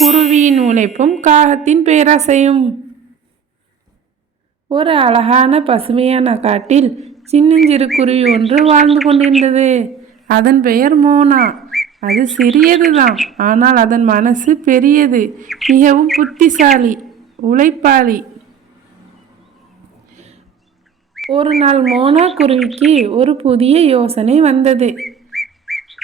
குருவியின் உழைப்பும் காகத்தின் பேராசையும். ஒரு அழகான பசுமையான காட்டில் சின்னஞ்சிறு குருவி ஒன்று வாழ்ந்து கொண்டிருந்தது. அதன் பெயர் மோனா. அது சிறியது தான் ஆனால் அதன் மனசு பெரியது. மிகவும் புத்திசாலி உழைப்பாளி. ஒரு நாள் மோனா குருவிக்கு ஒரு புதிய யோசனை வந்தது.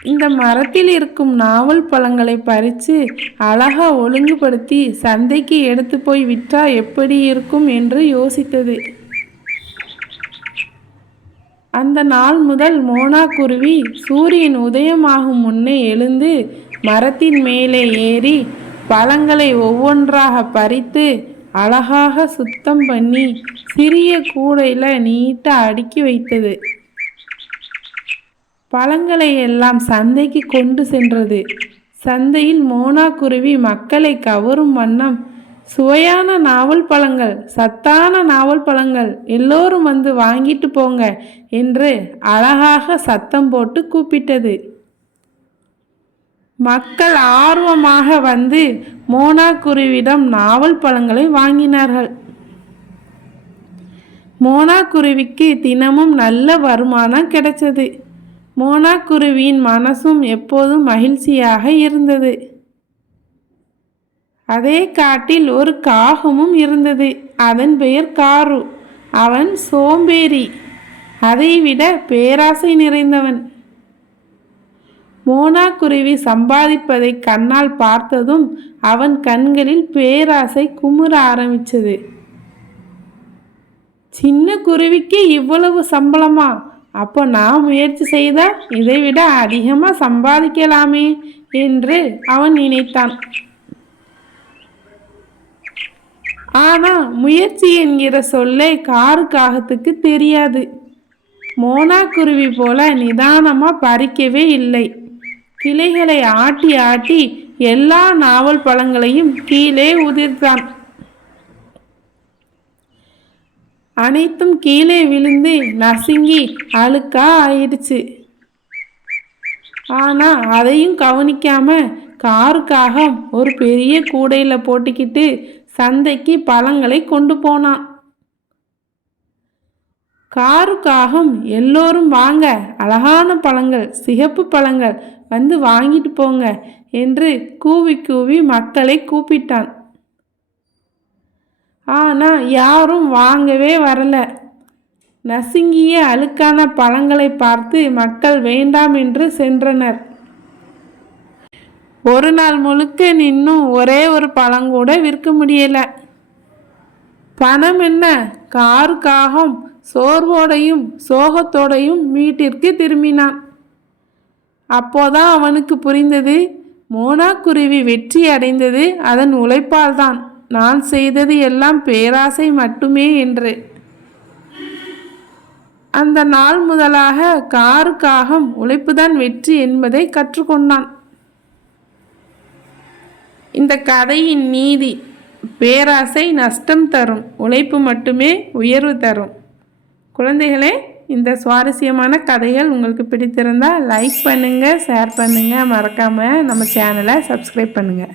இந்த மரத்தில் இருக்கும் நாவல் பழங்களை பறித்து அழகா ஒழுங்குபடுத்தி சந்தைக்கு எடுத்து போய் விற்றா எப்படி இருக்கும் என்று யோசித்தது. அந்த நாள் முதல் மோனா குருவி சூரியன் உதயமாகும் முன்னே எழுந்து மரத்தின் மேலே ஏறி பழங்களை ஒவ்வொன்றாக பறித்து அழகாக சுத்தம் பண்ணி சிறிய கூடையில் நீட்டாக அடுக்கி வைத்தது. பழங்களை எல்லாம் சந்தைக்கு கொண்டு சென்றது. சந்தையில் மோனா குருவி மக்களை கவரும் வண்ணம் சுவையான நாவல் பழங்கள் சத்தான நாவல் பழங்கள் எல்லோரும் வந்து வாங்கிட்டு போங்க என்று அழகாக சத்தம் போட்டு கூப்பிட்டது. மக்கள் ஆர்வமாக வந்து மோனா குருவிடம் நாவல் பழங்களை வாங்கினார்கள். மோனா குருவிக்கு தினமும் நல்ல வருமானம் கிடைச்சது. மோனாக்குருவியின் மனசும் எப்போதும் மகிழ்ச்சியாக இருந்தது. அதே காட்டில் ஒரு காகமும் இருந்தது. அதன் பெயர் காரு. அவன் சோம்பேறி. அதைவிட பேராசை நிறைந்தவன். மோனாக்குருவி சம்பாதிப்பதை கண்ணால் பார்த்ததும் அவன் கண்களில் பேராசை குமுற ஆரம்பிச்சது. சின்ன குருவிக்கு இவ்வளவு சம்பளமா? அப்போ நான் முயற்சி செய்தால் இதைவிட அதிகமாக சம்பாதிக்கலாமே என்று அவன் நினைத்தான். ஆனால் முயற்சி என்கிற சொல்லை காரு காகத்துக்கு தெரியாது. மோனா குருவி போல நிதானமாக பறிக்கவே இல்லை. கிளைகளை ஆட்டி ஆட்டி எல்லா நாவல் பழங்களையும் கீழே உதிர்த்தான். அனைத்தும் கீழே விழுந்து நசுங்கி அழுக்கா ஆயிடுச்சு. ஆனால் அதையும் கவனிக்காம காருக்காக ஒரு பெரிய கூடையில் போட்டுக்கிட்டு சந்தைக்கு பழங்களை கொண்டு போனான். காருக்காகம் எல்லோரும் வாங்க அழகான பழங்கள் சிகப்பு பழங்கள் வந்து வாங்கிட்டு போங்க என்று கூவி கூவி மக்களை கூப்பிட்டான். ஆனால் யாரும் வாங்கவே வரல. நசுங்கிய அழுக்கான பழங்களை பார்த்து மக்கள் வேண்டாம் என்று சென்றனர். ஒரு நாள் முழுக்க நின்னும் ஒரே ஒரு பழங்கூட விற்க முடியல. பணம் என்ன? காருக்காகவும் சோர்வோடையும் சோகத்தோடையும் வீட்டிற்கு திரும்பினான். அப்போதான் அவனுக்கு புரிந்தது மோனாக்குருவி வெற்றி அடைந்தது அதன் உழைப்பால்தான். நான் செய்தது எல்லாம் பேராசை மட்டுமே என்று. அந்த நாள் முதலாக காருக்காகம் உழைப்புதான் வெற்றி என்பதை கற்றுக்கொண்டான். இந்த கதையின் நீதி பேராசை நஷ்டம் தரும் உழைப்பு மட்டுமே உயர்வு தரும். குழந்தைகளே இந்த சுவாரஸ்யமான கதைகள் உங்களுக்கு பிடித்திருந்தால் லைக் பண்ணுங்கள் ஷேர் பண்ணுங்கள் மறக்காமல் நம்ம சேனலை சப்ஸ்கிரைப் பண்ணுங்கள்